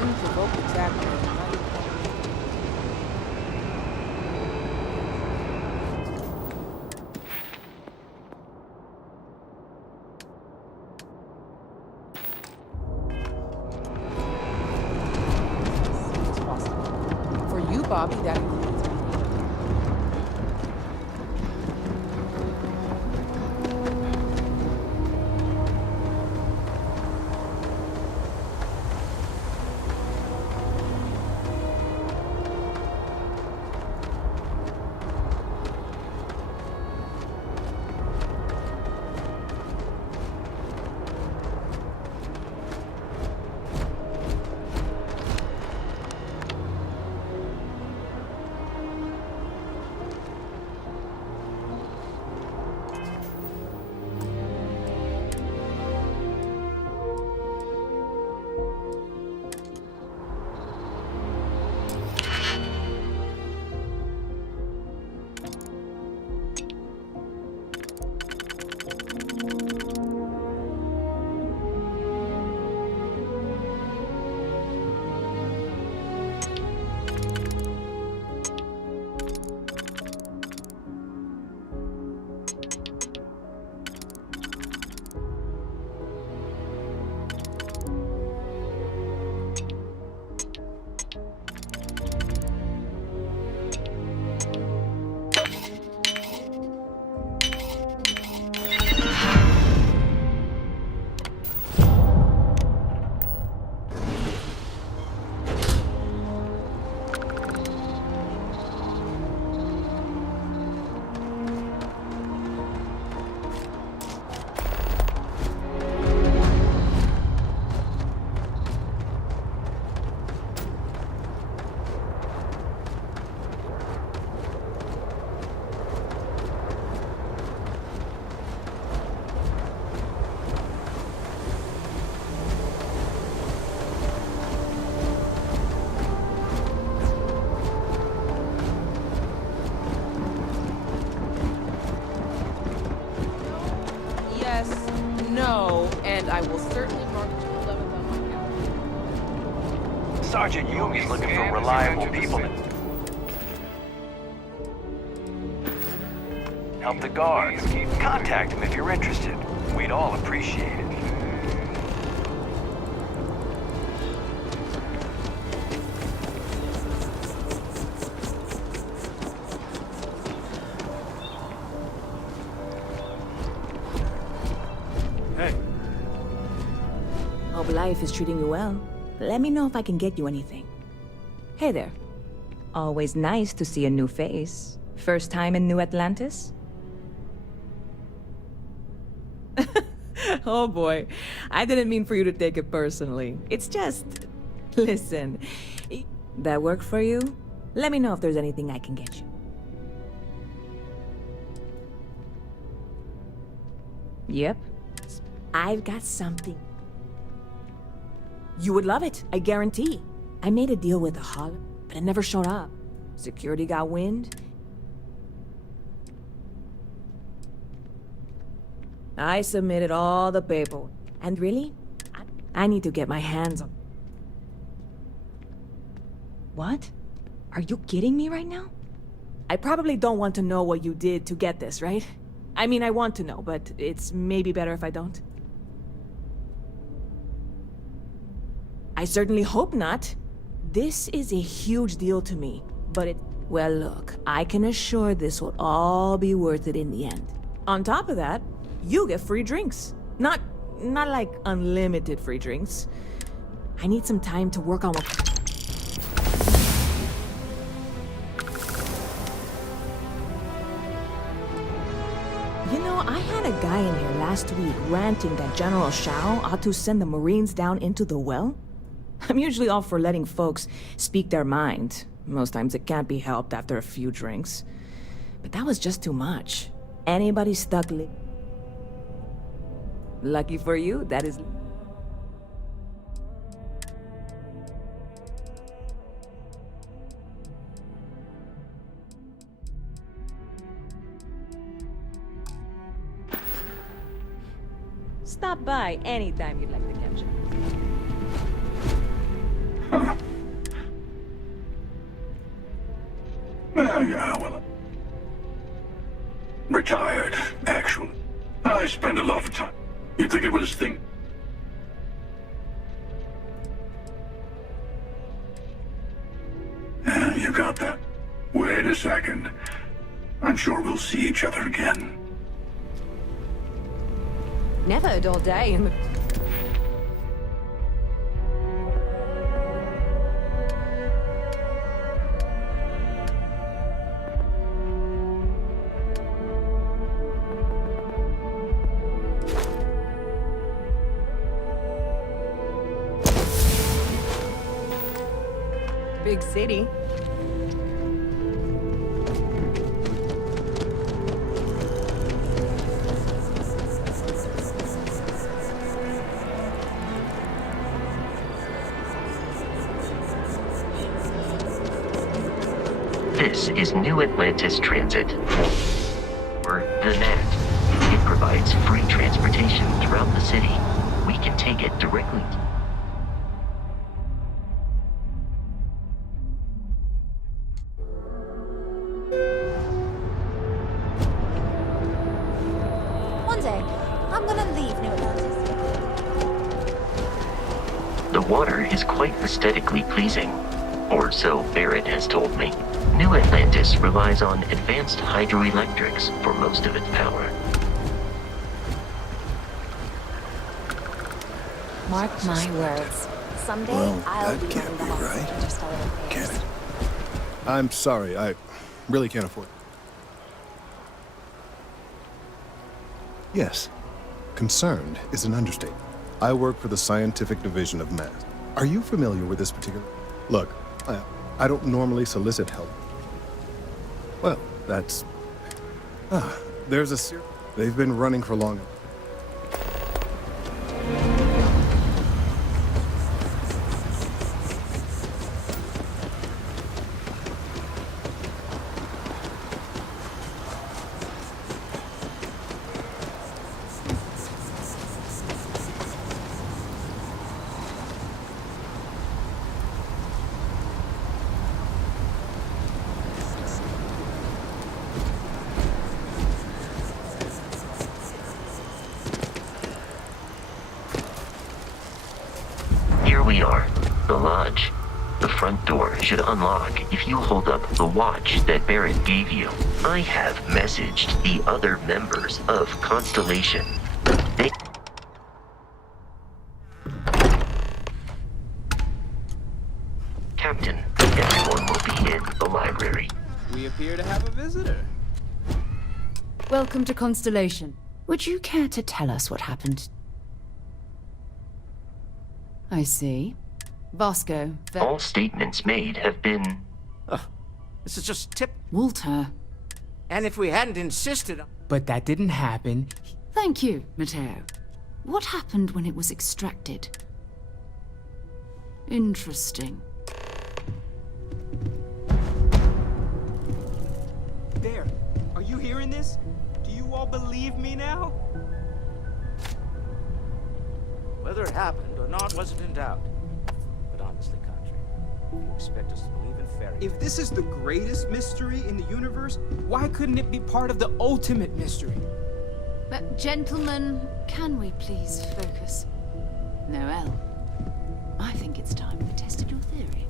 unprovoked attack on a united as possible. For you, Bobby, that includes no, and I will certainly mark June 11th on my calendar. Sergeant Yumi's looking for reliable people to help the guards. Contact him if you're interested. We'd all appreciate it. Hey. Hope life is treating you well. Let me know if I can get you anything. Hey there. Always nice to see a new face. First time in New Atlantis? Oh boy, I didn't mean for you to take it personally. It's just... Listen, that work for you? Let me know if there's anything I can get you. Yep. I've got something. You would love it, I guarantee. I made a deal with a holler, but it never showed up. Security got wind. I submitted all the paperwork. And really, I need to get my hands on... What? Are you kidding me right now? I probably don't want to know what you did to get this, right? I mean, I want to know, but it's maybe better if I don't. I certainly hope not. This is a huge deal to me, but it... Well, look, I can assure this will all be worth it in the end. On top of that, you get free drinks. Not like unlimited free drinks. I need some time to work on what... You know, I had a guy in here last week ranting that General Shao ought to send the Marines down into the well. I'm usually all for letting folks speak their mind. Most times it can't be helped after a few drinks. But that was just too much. Anybody stuck lucky for you, that is... Stop by anytime you'd like to catch up. Yeah, well, retired, actually. I spend a lot of time. You'd think it was thing. Yeah, you got that. Wait a second. I'm sure we'll see each other again. Never a dull day in the... big city. This is New Atlantis Transit, or the NAT. It provides free transportation throughout the city. We can take it directly. One day, I'm gonna leave New Atlantis. The water is quite aesthetically pleasing, or so Barrett has told me. New Atlantis relies on advanced hydroelectrics for most of its power. Mark my words. Someday, Well, I'll that be can't running the be house right. interstellar affairs. Can it? I'm sorry, I really can't afford it. Yes. Concerned is an understatement. I work for the scientific division of math. Are you familiar with this particular... Look, I don't normally solicit help. Well, that's... there's a... They've been running for long enough. Here we are, the lodge. The front door should unlock if you hold up the watch that Barrett gave you. I have messaged the other members of Constellation. They... Captain, everyone will be in the library. We appear to have a visitor. Welcome to Constellation. Would you care to tell us what happened? I see. Vasco, All statements made have been... This is just tip. Walter. And if we hadn't insisted... But that didn't happen. Thank you, Matteo. What happened when it was extracted? Interesting. There. Are you hearing this? Do you all believe me now? Whether it happened or not wasn't in doubt. But honestly, Country, if you expect us to believe in fairy... If this is the greatest mystery in the universe, why couldn't it be part of the ultimate mystery? But gentlemen, can we please focus? Noel, I think it's time we tested your theory.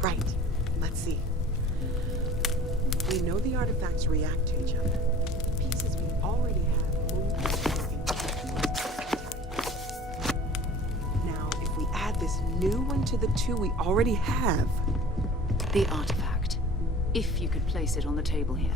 Right. Let's see. We know the artifacts react to each other. The pieces we already have only now, if we add this new one to the two we already have... The artifact. If you could place it on the table here.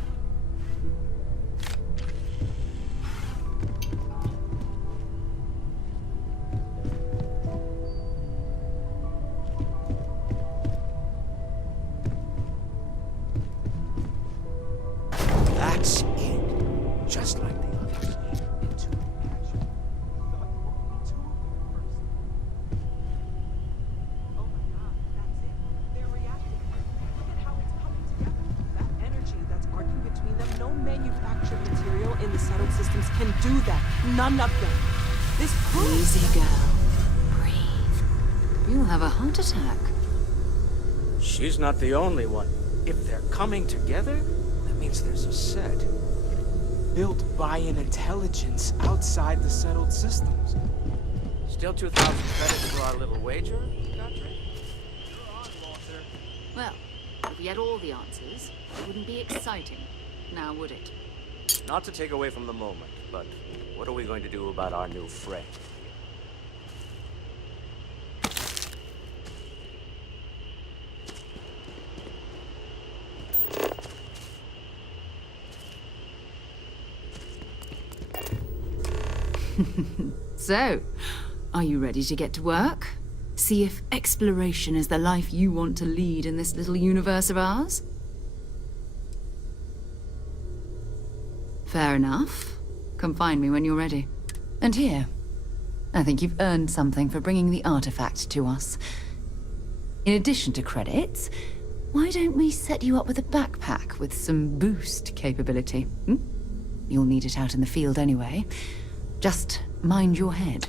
That's it. Just like the others. Into action. We thought there were only two of them at first. Oh my god, that's it. They're reacting. Look at how it's coming together. That energy that's arcing between them, no manufactured material in the settled systems can do that. None of them. This proves... Easy, girl. Breathe. You'll have a heart attack. She's not the only one. If they're coming together, that means there's a set. Built by an intelligence outside the settled systems. Still 2,000 credits for our little wager, Godfrey? You're on, Walter. Well, if we had all the answers, it wouldn't be exciting, now would it? Not to take away from the moment, but what are we going to do about our new friend? So, are you ready to get to work? See if exploration is the life you want to lead in this little universe of ours? Fair enough. Come find me when you're ready. And here, I think you've earned something for bringing the artifact to us. In addition to credits, why don't we set you up with a backpack with some boost capability? You'll need it out in the field anyway. Just mind your head.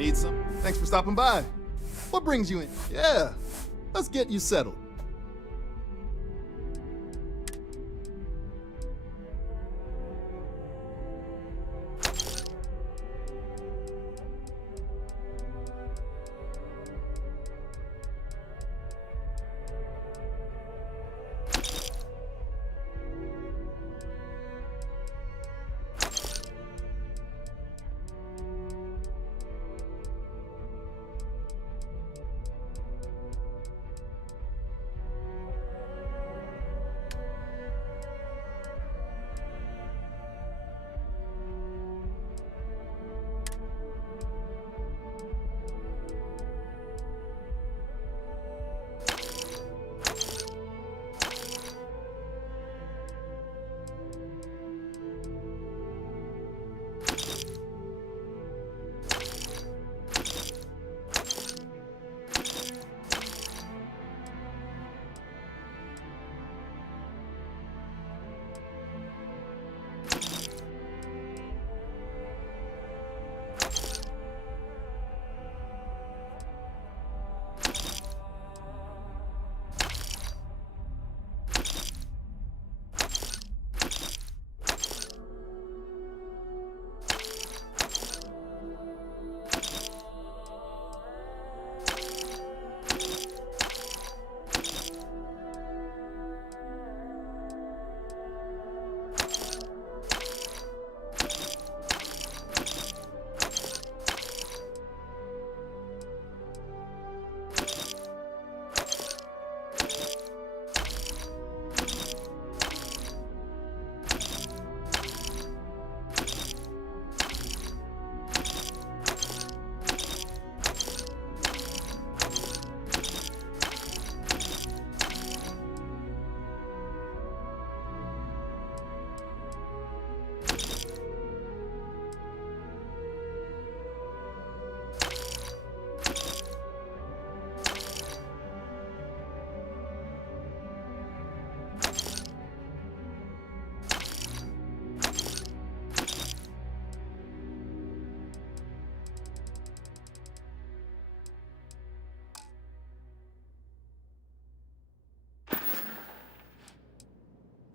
Need some? Thanks for stopping by. What brings you in? Yeah, let's get you settled.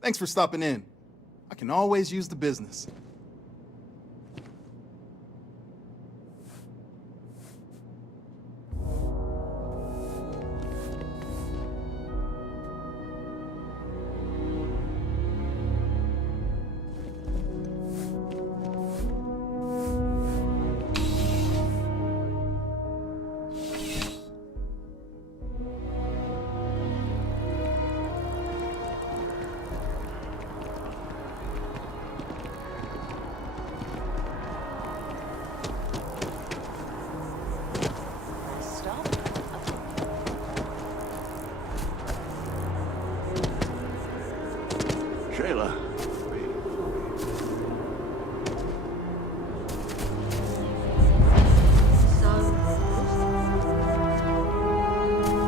Thanks for stopping in. I can always use the business. Shayla.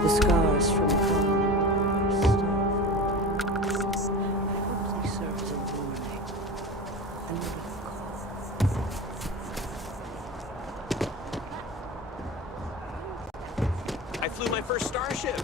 The scars from the colony are still. I hope they serve as a warning. A little call. I flew my first Starship.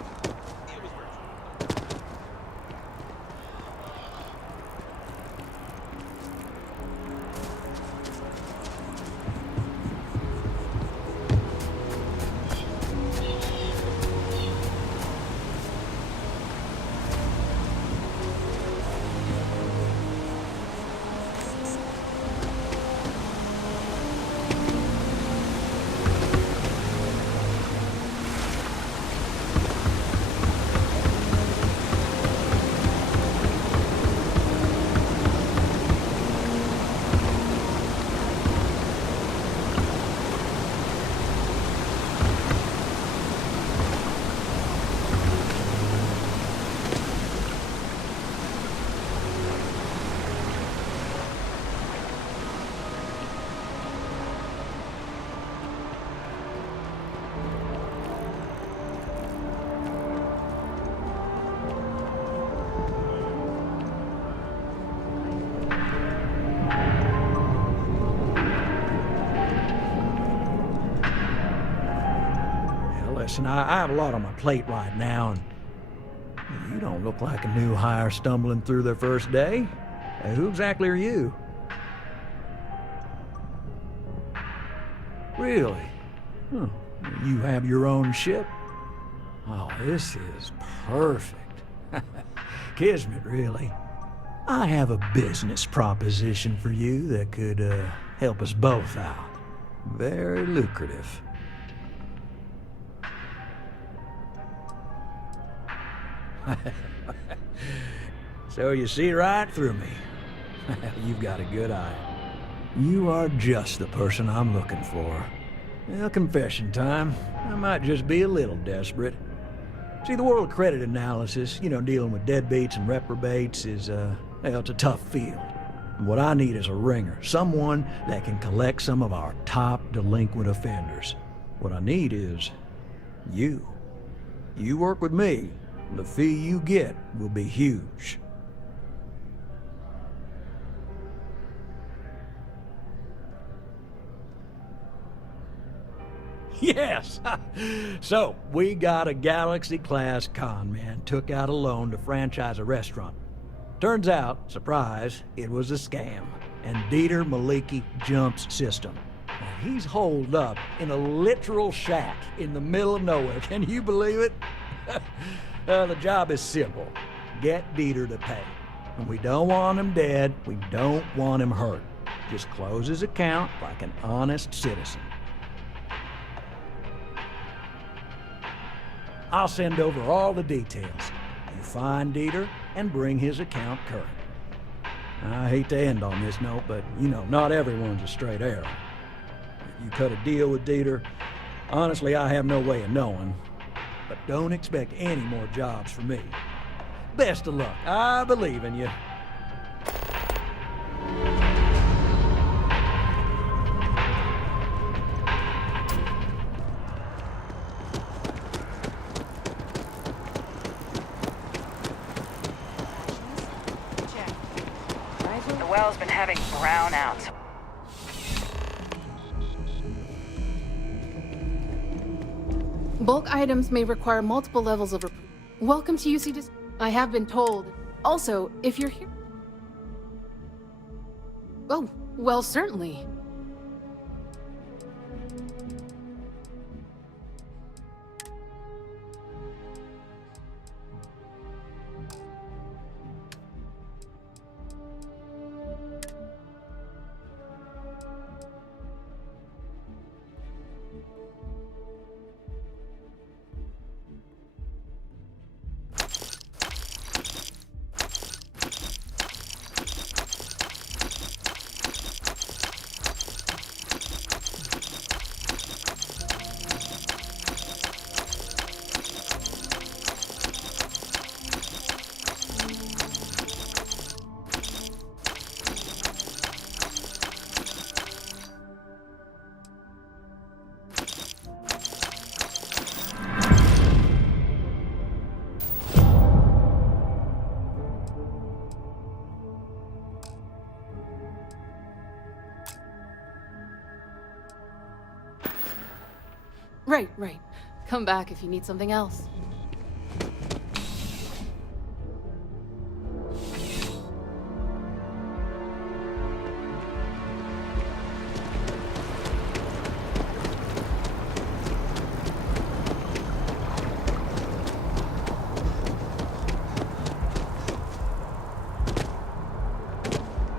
listen, I have a lot on my plate right now, and you don't look like a new hire stumbling through their first day. Who exactly are you? Really? Huh. You have your own ship? Oh, this is perfect. Kismet, really. I have a business proposition for you that could help us both out. Very lucrative. So you see right through me. You've got a good eye. You are just the person I'm looking for. Well, confession time. I might just be a little desperate. See, the world of credit analysis, dealing with deadbeats and reprobates is, well, it's a tough field. What I need is a ringer, someone that can collect some of our top delinquent offenders. What I need is you. You work with me, the fee you get will be huge. Yes! So, we got a Galaxy-class con man took out a loan to franchise a restaurant. Turns out, surprise, it was a scam. And Dieter Maliki jumps system. He's holed up in a literal shack in the middle of nowhere. Can you believe it? The job is simple. Get Dieter to pay. And we don't want him dead. We don't want him hurt. Just close his account like an honest citizen. I'll send over all the details. You find Dieter and bring his account current. I hate to end on this note, but not everyone's a straight arrow. If you cut a deal with Dieter, honestly, I have no way of knowing. But don't expect any more jobs from me. Best of luck. I believe in you. The well's been having brownouts. Bulk items may require multiple levels of approval. Welcome to UC I have been told. Also, if you're here... Oh, well, certainly. Right. Come back if you need something else.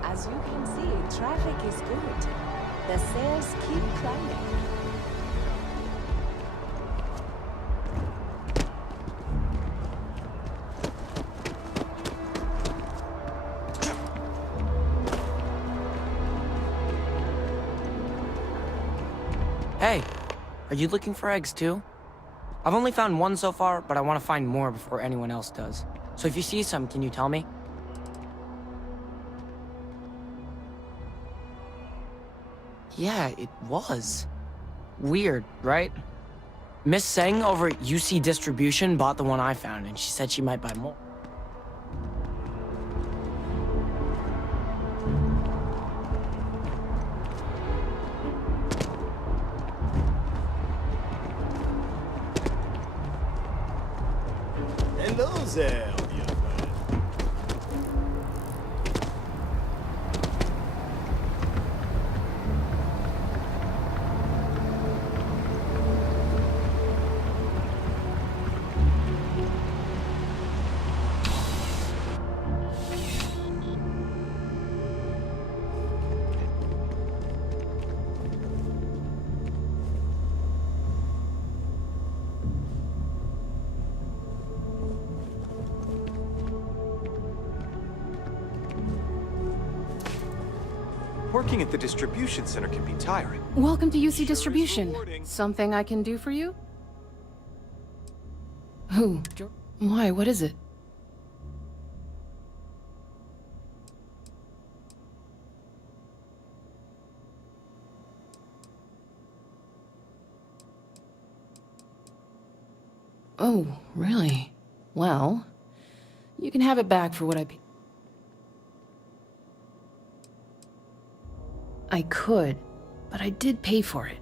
As you can see, traffic is good. The sales keep climbing. Hey, are you looking for eggs too? I've only found one so far, but I want to find more before anyone else does. So if you see some, can you tell me? Yeah, it was. Weird, right? Miss Seng over at UC Distribution bought the one I found, and she said she might buy more. sail, dear friend. Working at the distribution center can be tiring. Welcome to UC Distribution. Something I can do for you? Who? Why? What is it? Oh, really? Well, you can have it back for what I paid. I could, but I did pay for it.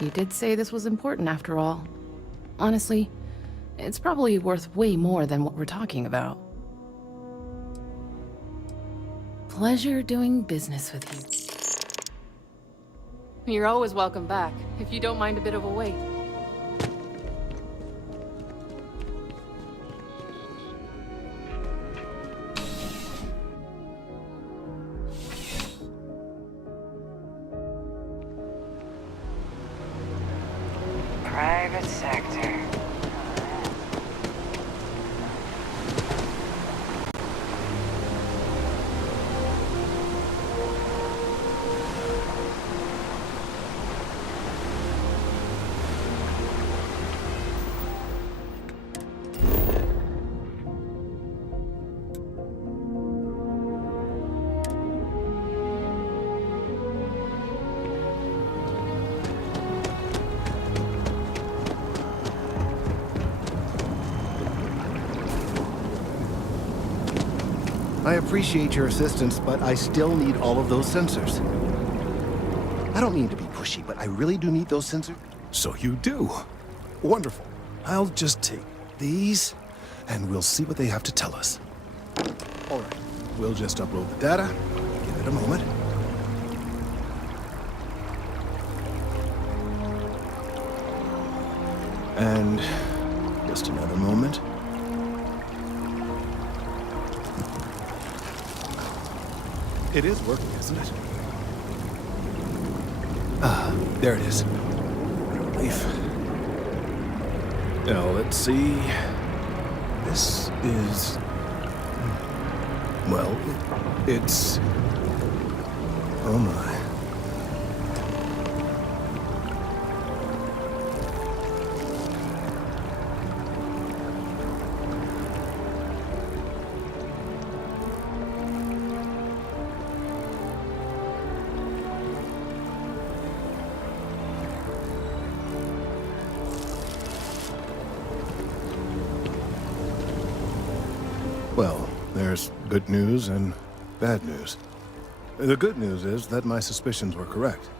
You did say this was important after all. Honestly, it's probably worth way more than what we're talking about. Pleasure doing business with you. You're always welcome back, if you don't mind a bit of a wait. Private sector. I appreciate your assistance, but I still need all of those sensors. I don't mean to be pushy, but I really do need those sensors. So you do. Wonderful. I'll just take these, and we'll see what they have to tell us. All right. We'll just upload the data. Give it a moment. And just another moment. It is working, isn't it? Ah, there it is. Relief. Now, let's see. This is... Well, it's... Oh my. Well, there's good news and bad news. The good news is that my suspicions were correct.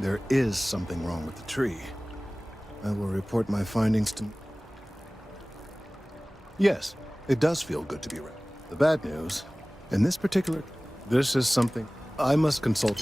There is something wrong with the tree. I will report my findings to... Yes, it does feel good to be right. The bad news, in this particular... This is something I must consult...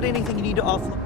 got anything you need to offload?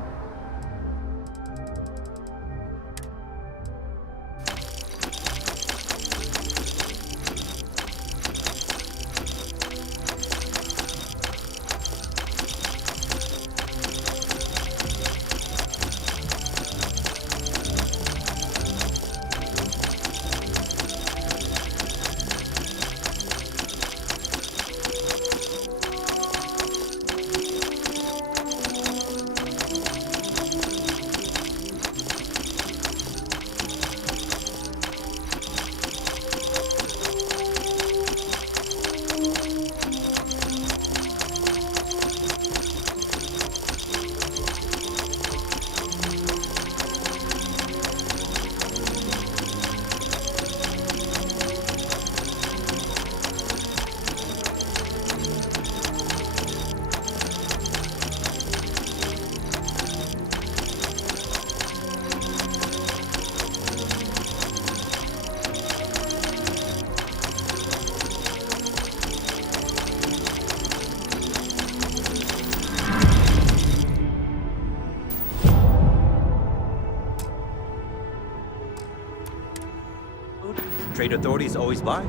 Trade authorities always buy.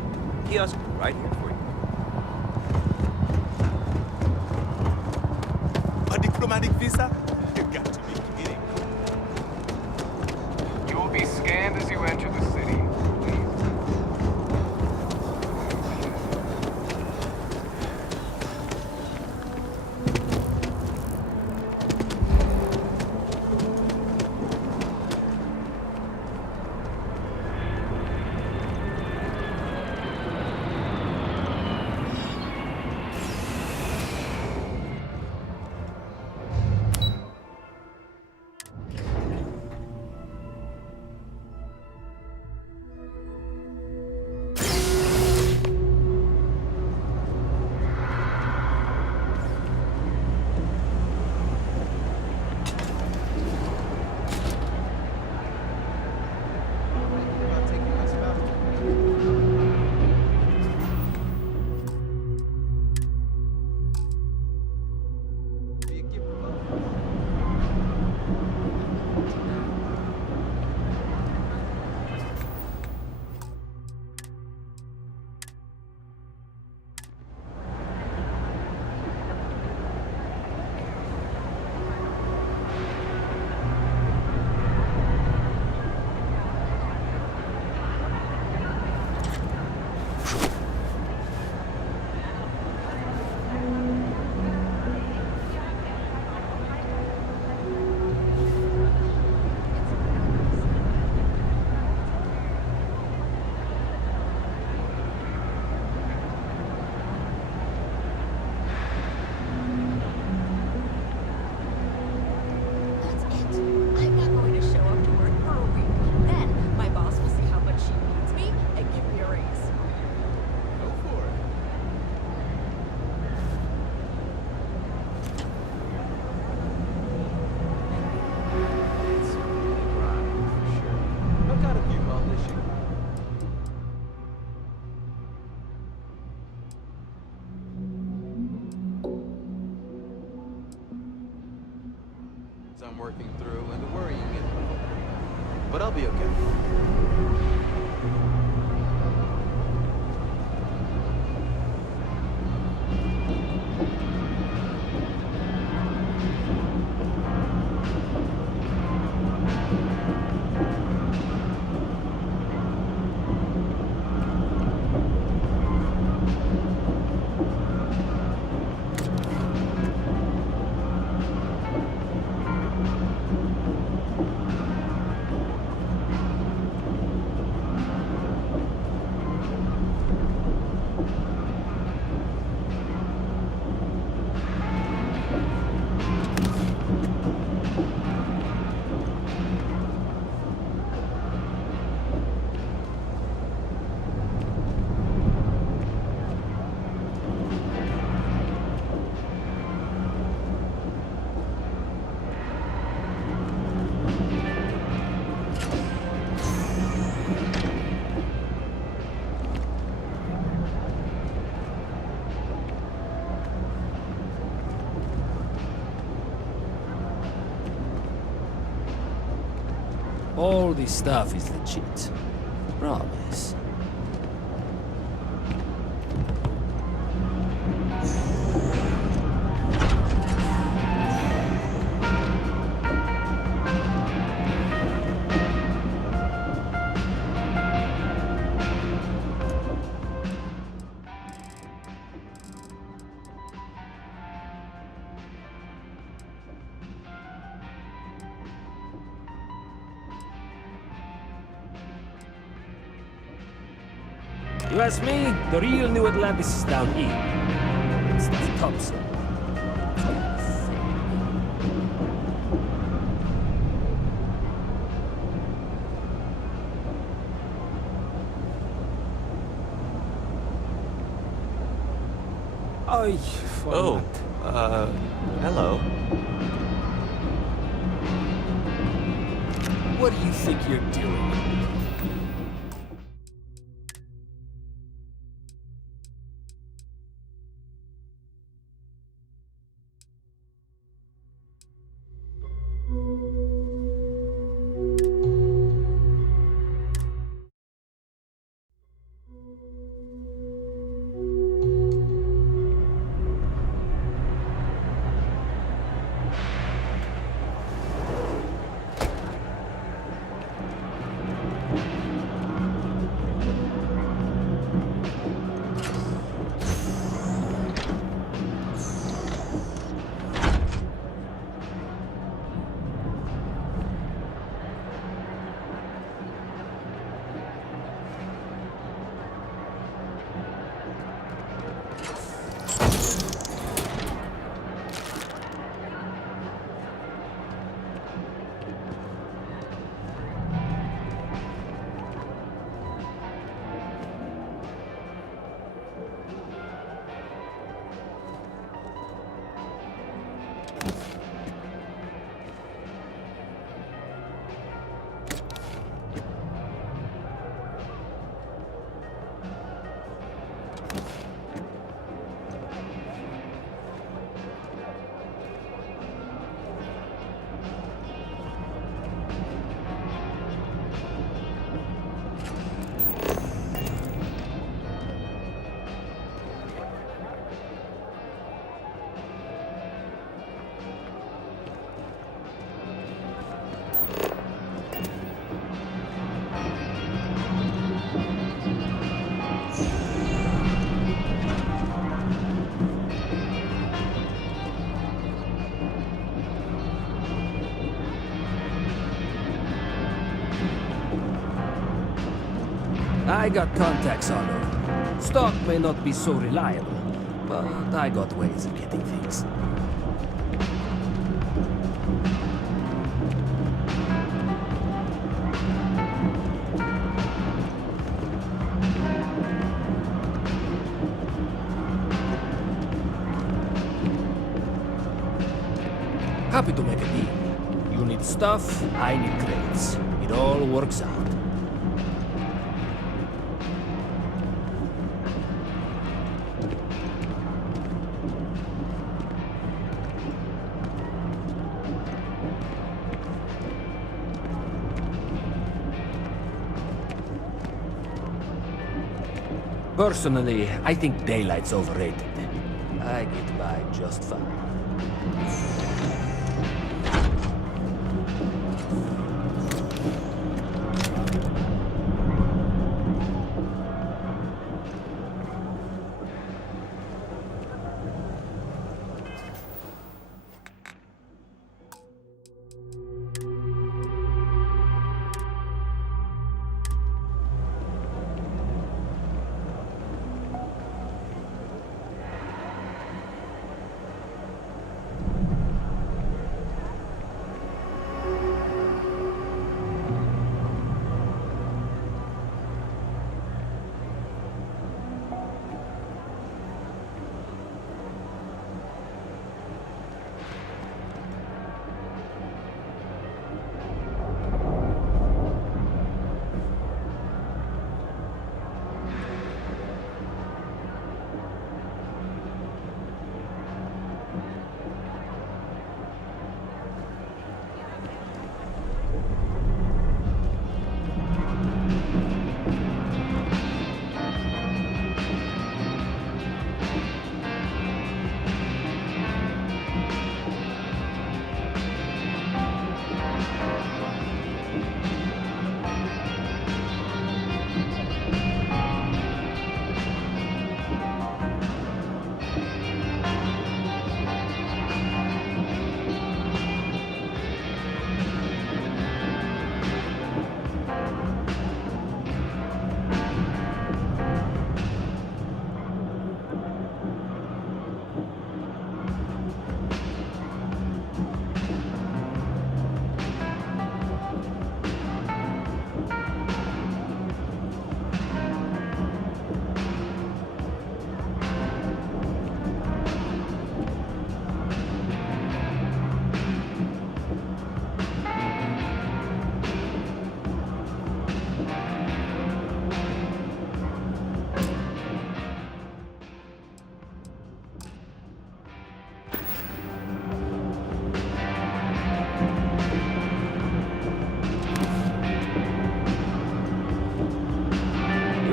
Kiosk right here for you. A diplomatic visa? You got to be kidding. You will be scanned as you enter the city. I'm working through and the worrying it. But I'll be okay. All this stuff is legit. Promise. You ask me, the real New Atlantis is down here. It's the Thompson. Oh, hello. What do you think you're doing? I got contacts all over. Stock may not be so reliable, but I got ways of getting things. Happy to make a deal. You need stuff, I need crates. It all works out. Personally, I think daylight's overrated. I get by just fine.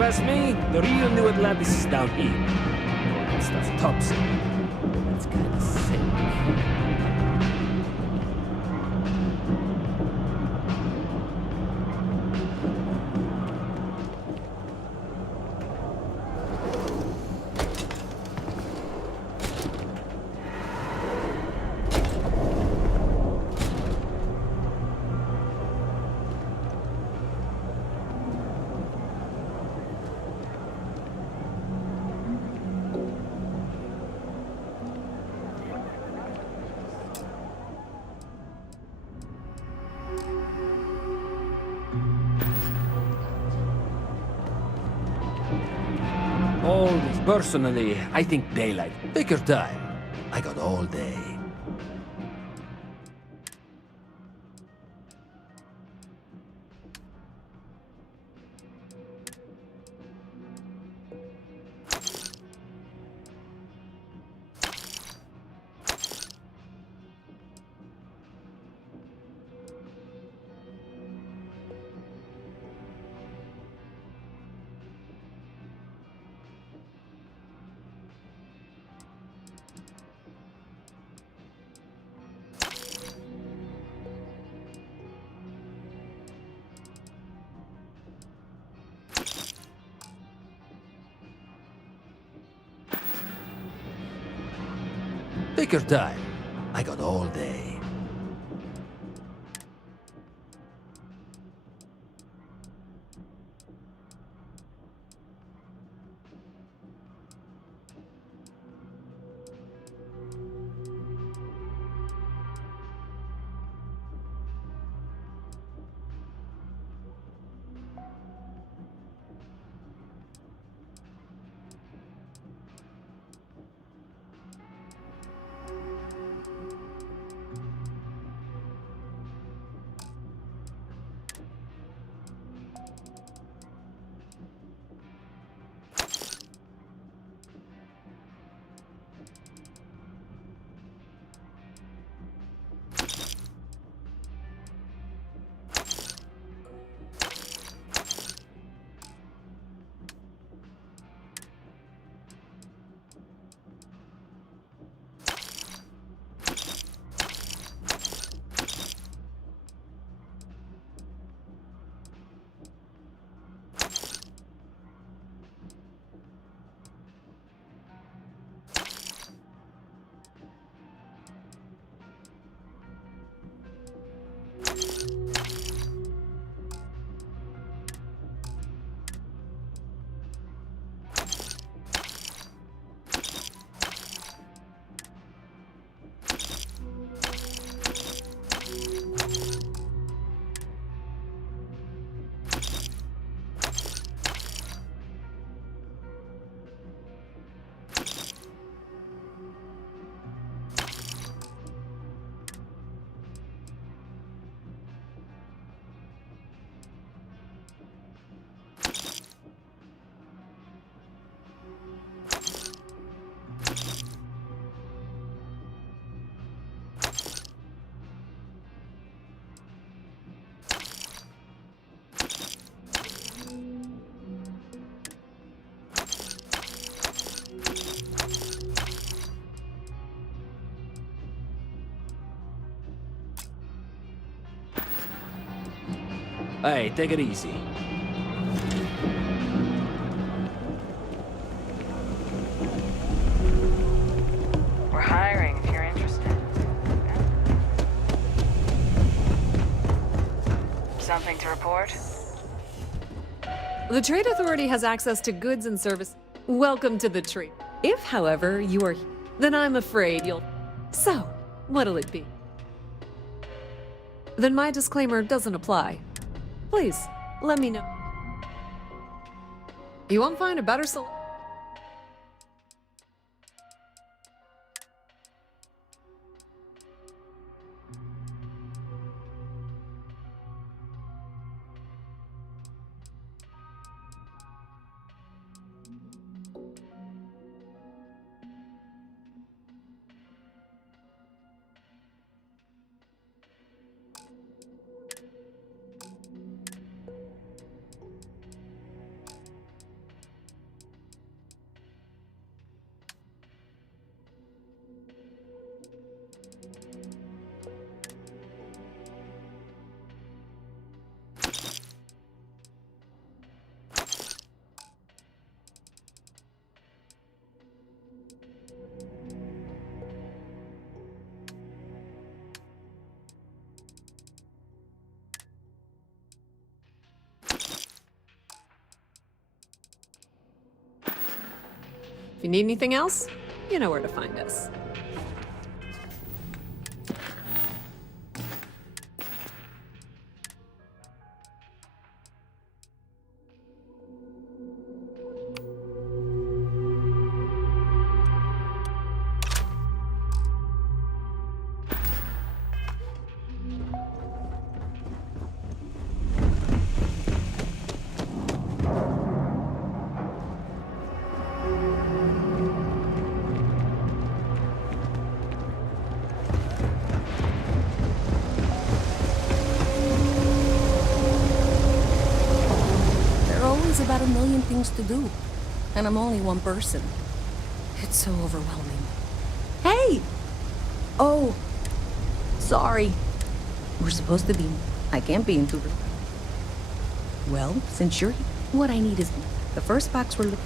you ask me, the real New Atlantis is down here. All that stuff topside. It's kind of safe. Personally, I think daylight. Take your time. I got all day. Take your time. I got all day. Hey, take it easy. We're hiring if you're interested. Something to report? The Trade Authority has access to goods and service. Welcome to the tree. If, however, you are, then I'm afraid you'll. So, what'll it be? Then my disclaimer doesn't apply. Please, let me know. You won't find a better solution. If you need anything else, you know where to find us. About a million things to do, and I'm only one person. It's so overwhelming. Hey! Oh, sorry. We're supposed to be. I can't be into it. Well, since you're here, what I need is the first box we're looking.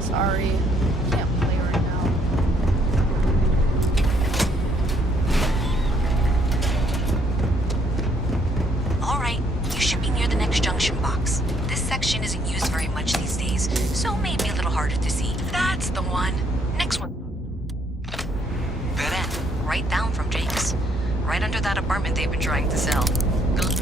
Sorry. Can't play right now. Alright, you should be near the next junction box. This section isn't used very much these days, so maybe a little harder to see. That's the one. Next one. Dead end. Right down from Jake's. Right under that apartment they've been trying to sell. Good.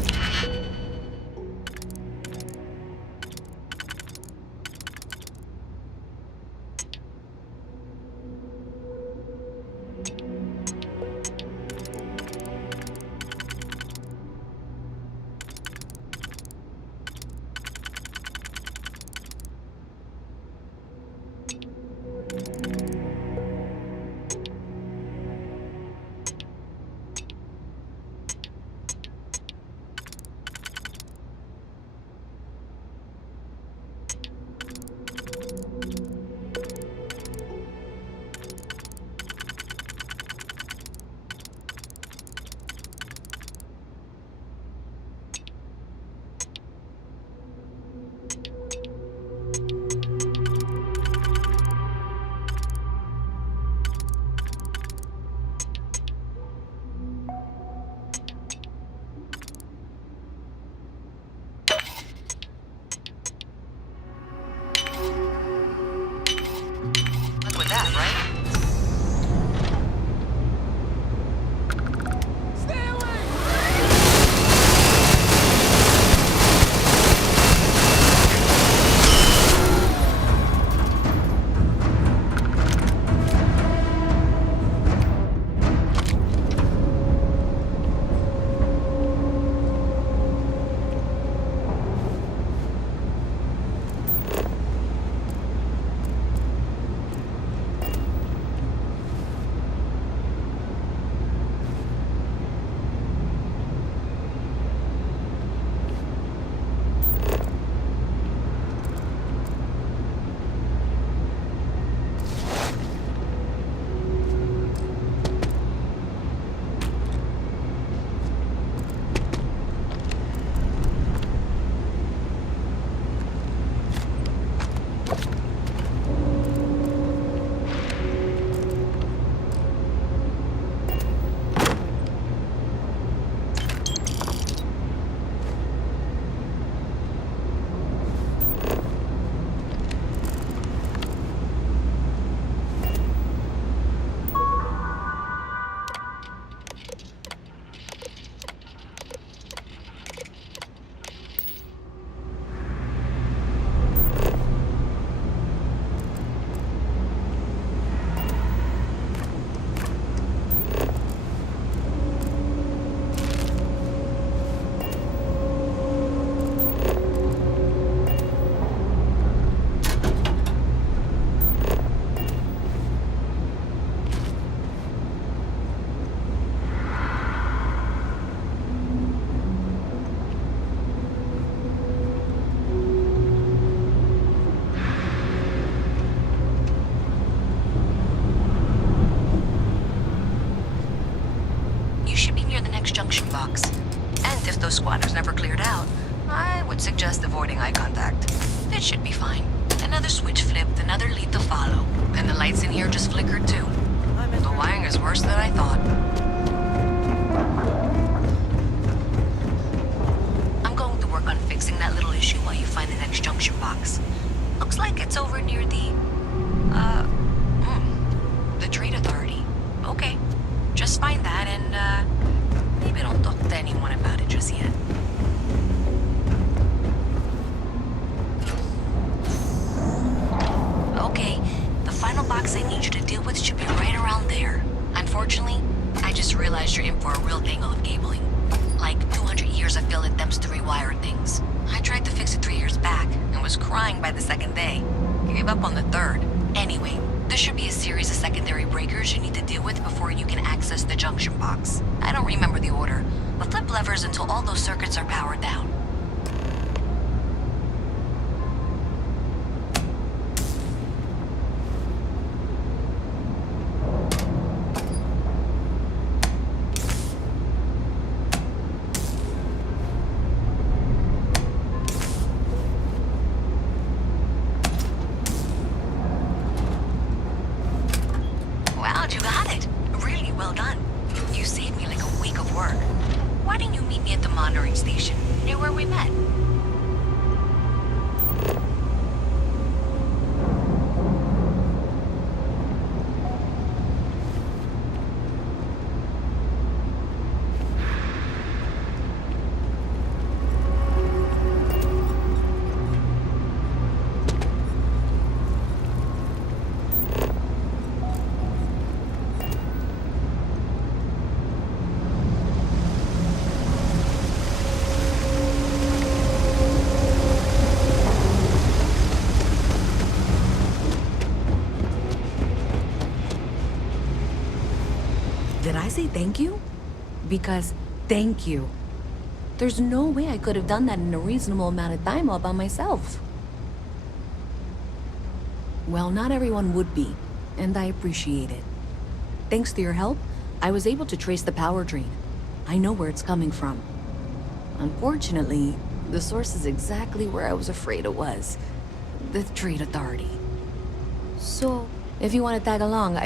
here just flickered too. The wiring is worse than I thought. I'm going to work on fixing that little issue while you find the next junction box. Looks like it's over near the Trade Authority. Okay. Just find that and, maybe don't talk to anyone about it just yet. Okay. The final box I need you to deal with should be right around there. Unfortunately, I just realized you're in for a real tangle of cabling. Like 200 years of field attempts to rewire things. I tried to fix it 3 years back and was crying by the second day. Gave up on the third. Anyway, there should be a series of secondary breakers you need to deal with before you can access the junction box. I don't remember the order, but flip levers until all those circuits are powered down. Wow, you got it. Really well done. You saved me like a week of work. Why didn't you meet me at the monitoring station, near where we met? Did I say thank you? Because thank you. There's no way I could have done that in a reasonable amount of time all by myself. Well, not everyone would be, and I appreciate it. Thanks to your help, I was able to trace the power drain. I know where it's coming from. Unfortunately, the source is exactly where I was afraid it was. The Trade Authority. So, if you want to tag along,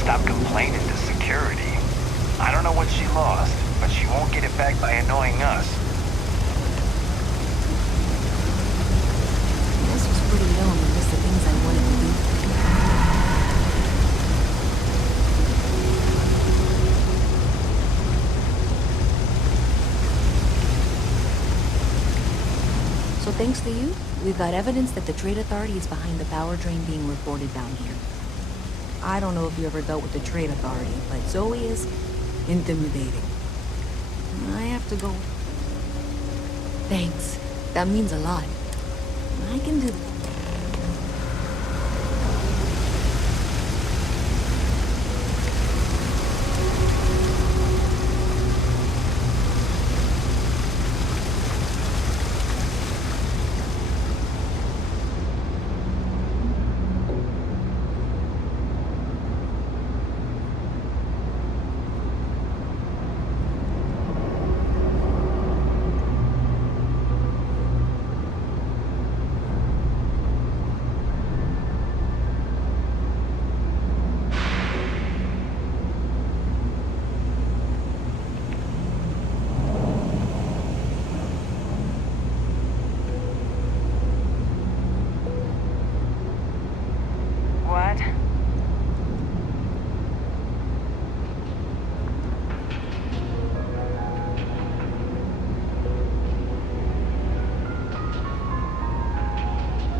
Stop complaining to security. I don't know what she lost, but she won't get it back by annoying us. This was pretty low on the list of things I wanted to do. So thanks to you, we've got evidence that the Trade Authority is behind the power drain being reported down here. I don't know if you ever dealt with the Trade Authority, but Zoe is intimidating. I have to go. Thanks. That means a lot. I can do that.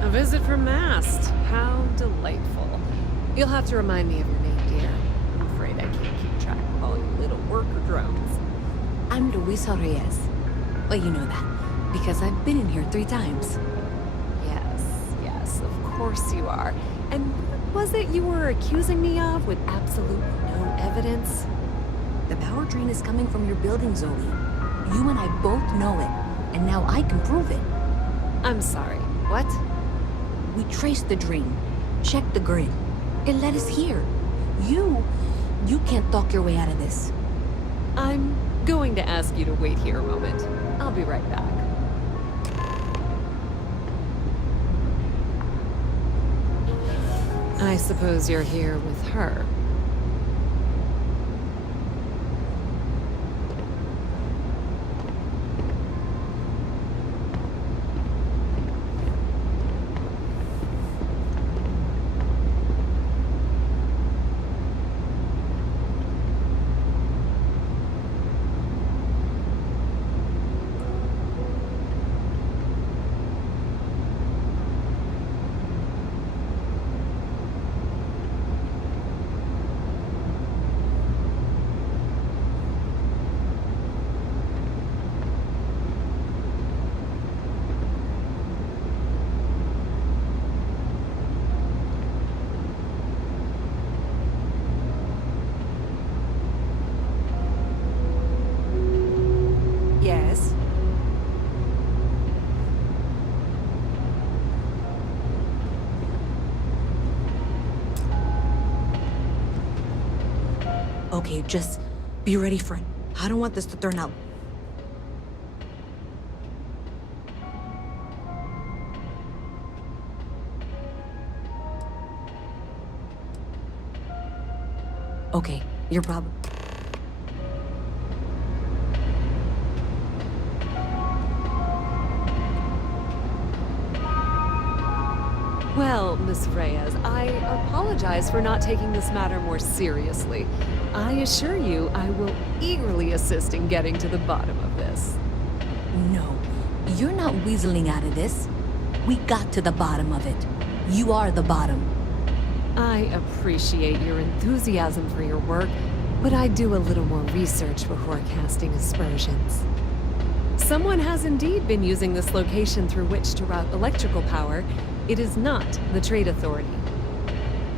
A visit from Mast. How delightful. You'll have to remind me of your name, dear. I'm afraid I can't keep track of all your little worker drones. I'm Luisa Reyes. Well, you know that, because I've been in here 3 times. Yes, of course you are. And what was it you were accusing me of with absolutely no evidence? The power drain is coming from your building, Zoe. You and I both know it, and now I can prove it. I'm sorry, what? We traced the drain, checked the grid. It led us here. You can't talk your way out of this. I'm going to ask you to wait here a moment. I'll be right back. I suppose you're here with her. Yes? Okay, just be ready for it. I don't want this to turn out. Okay, you're probably... Well, Miss Reyes, I apologize for not taking this matter more seriously. I assure you I will eagerly assist in getting to the bottom of this. No, you're not weaseling out of this. We got to the bottom of it. You are the bottom. I appreciate your enthusiasm for your work, but I do a little more research before casting aspersions. Someone has indeed been using this location through which to route electrical power. It is not the Trade Authority.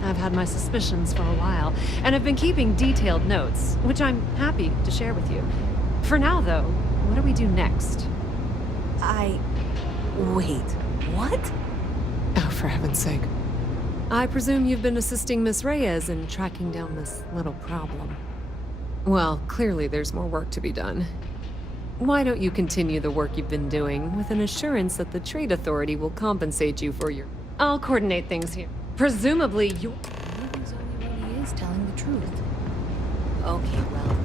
I've had my suspicions for a while, and have been keeping detailed notes, which I'm happy to share with you. For now, though, what do we do next? Wait, what? Oh, for heaven's sake. I presume you've been assisting Miss Reyes in tracking down this little problem. Well, clearly there's more work to be done. Why don't you continue the work you've been doing with an assurance that the Trade Authority will compensate you for your... I'll coordinate things here. Presumably you're... Maybe Zoe really is telling the truth. Okay, well...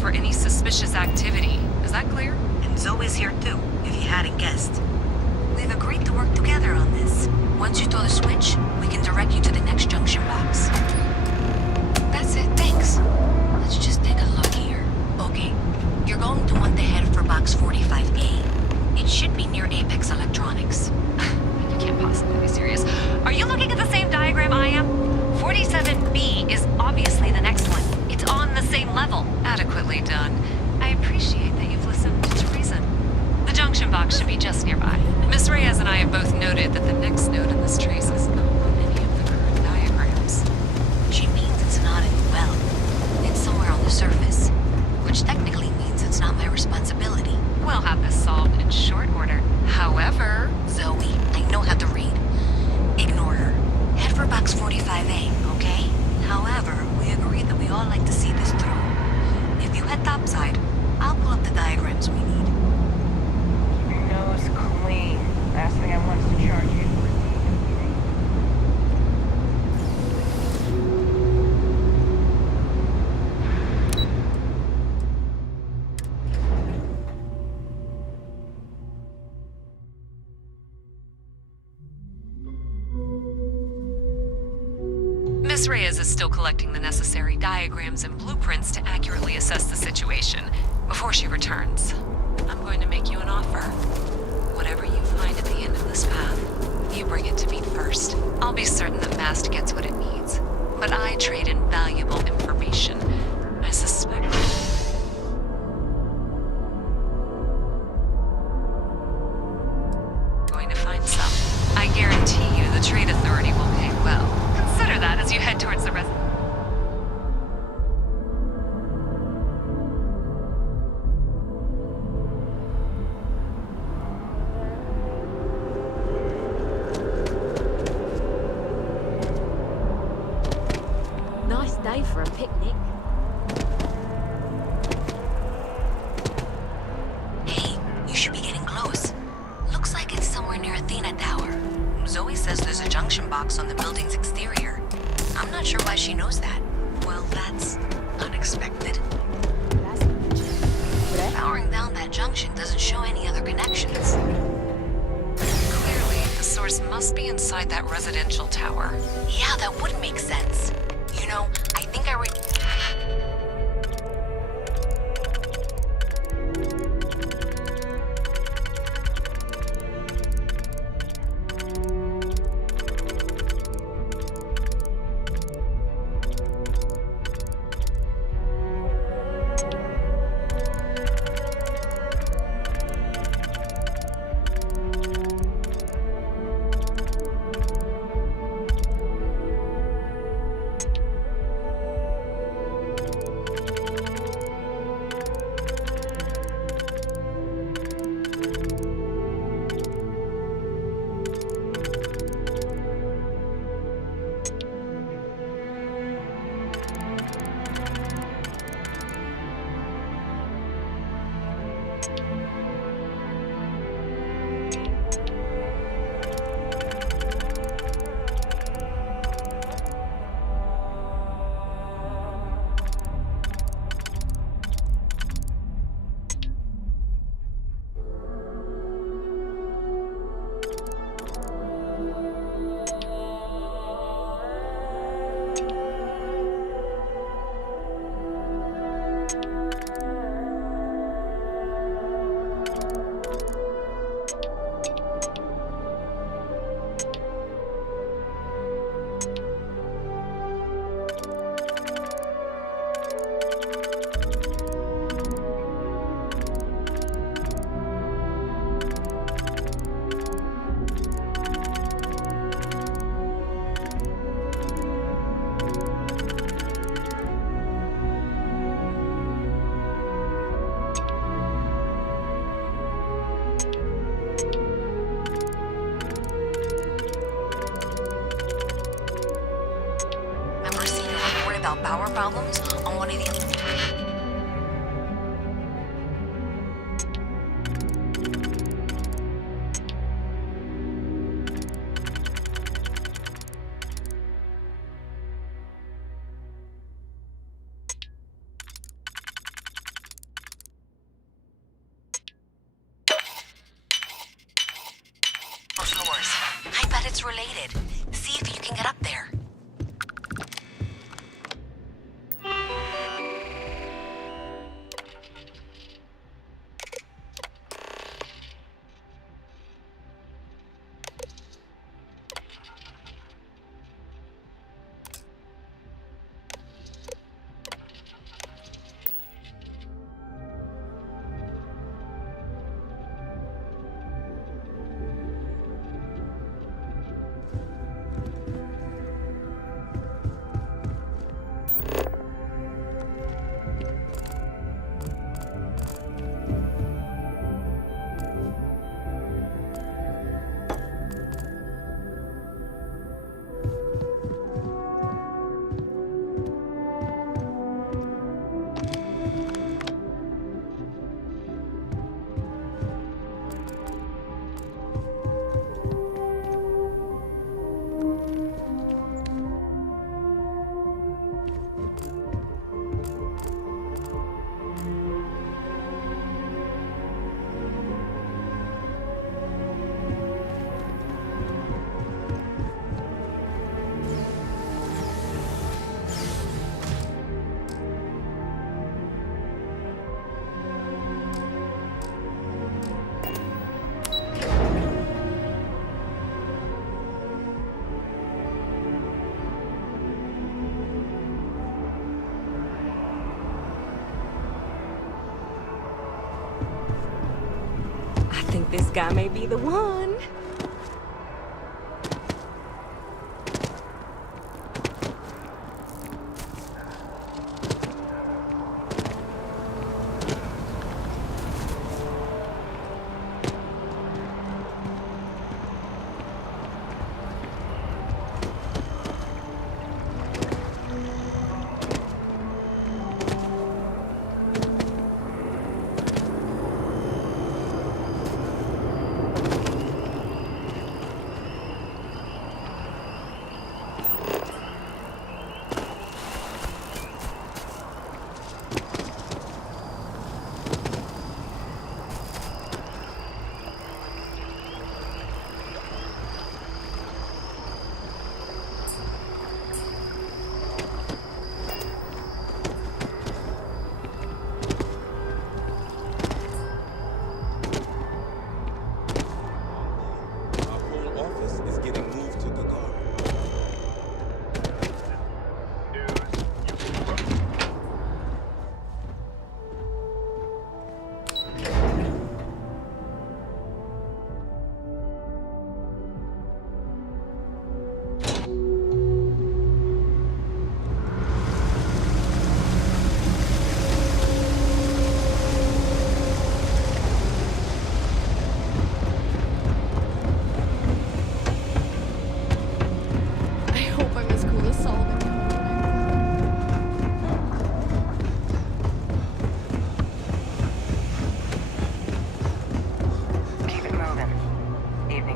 for any suspicious activity. Is that clear? And Zoe's here too, if you hadn't guessed. We've agreed to work together on this. Once you throw the switch, we can direct you to the next junction box. That's it, thanks. Let's just take a look here. Okay, you're going to want to head for box 45A. It should be near Apex Electronics. You can't possibly be serious. Are you looking at the same diagram I am? 47B is obviously the next one. It's on the same level. Adequately done. I appreciate that you've listened to reason. The junction box should be just nearby. Miss Reyes and I have both noted that the next node in this trace is not on any of the current Miss Reyes is still collecting the necessary diagrams and blueprints to accurately assess the situation before she returns. I'm going to make you an offer. Whatever you find at the end of this path, you bring it to me first. I'll be certain that Mast gets what it needs, but I trade in valuable information. I suspect... going to find some. I guarantee you the Trade Authority will pay well. Consider that as you head towards the rest. Nice day for a picnic. Hey, you should be getting close. Looks like it's somewhere near Athena Tower. Zoe says there's a junction box on the building's exterior. I'm not sure why she knows that. Well, that's unexpected. Powering down that junction doesn't show any other connections. Clearly, the source must be inside that residential tower. Yeah, that would make sense. You know, I think I remember seeing a report about power problems on one of the... floors. I bet it's related. See if you can get up there. This guy may be the one.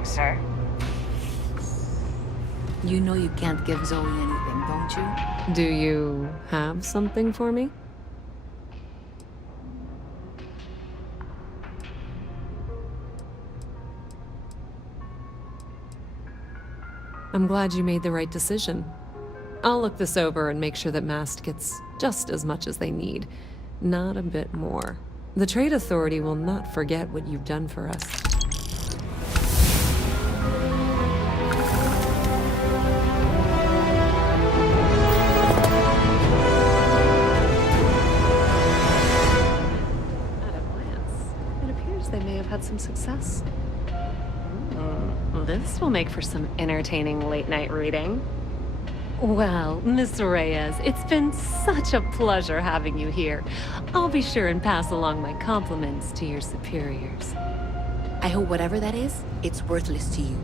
Sir? You know you can't give Zoe anything, don't you? Do you have something for me? I'm glad you made the right decision. I'll look this over and make sure that Mast gets just as much as they need, not a bit more. The Trade Authority will not forget what you've done for us. They may have had some success. This will make for some entertaining late-night reading. Well, Miss Reyes, it's been such a pleasure having you here. I'll be sure and pass along my compliments to your superiors. I hope whatever that is, it's worthless to you.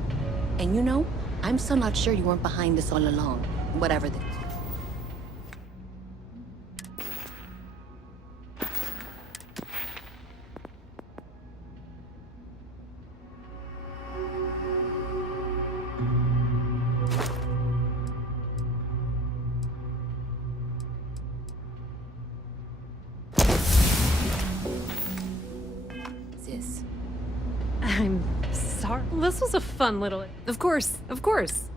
And you know, I'm still not sure you weren't behind this all along. Whatever the... I'm sorry. This was a fun little... Of course, of course.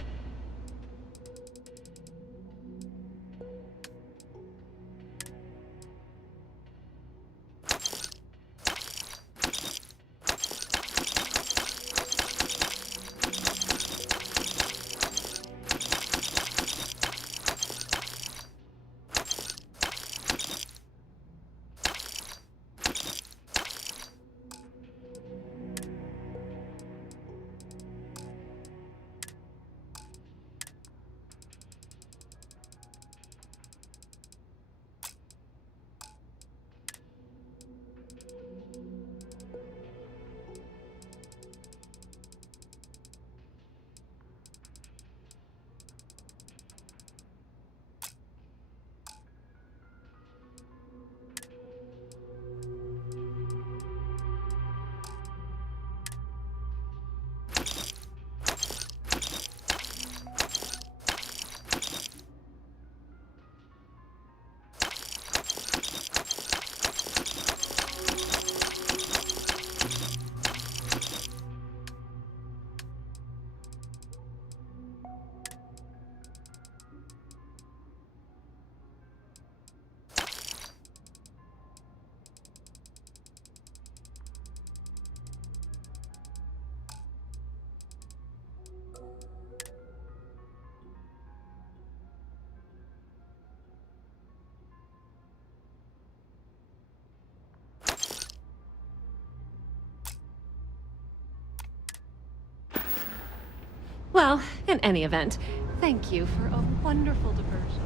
Well, in any event, thank you for a wonderful diversion.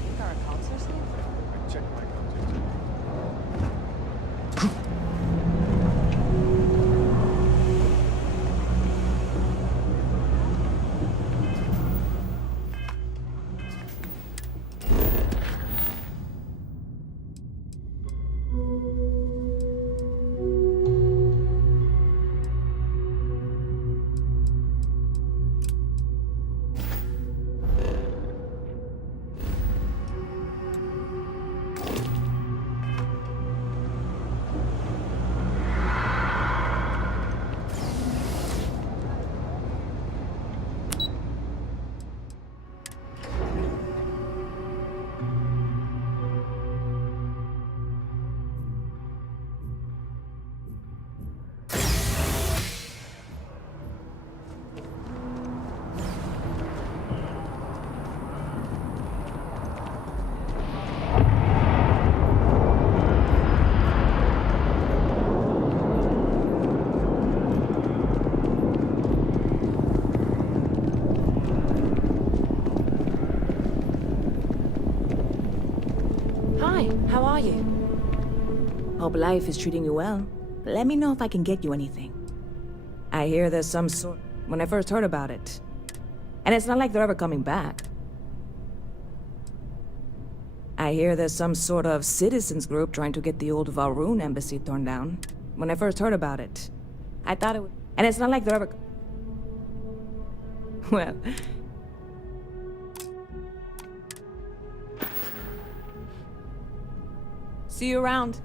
Think our accounts are safe? Check my contact. Hi, how are you? Hope life is treating you well. Let me know if I can get you anything. I hear there's some sort... When I first heard about it. And it's not like they're ever coming back. I hear there's some sort of citizens group trying to get the old Valroon embassy torn down. When I first heard about it, I thought it would... And it's not like they're ever... Well... See you around.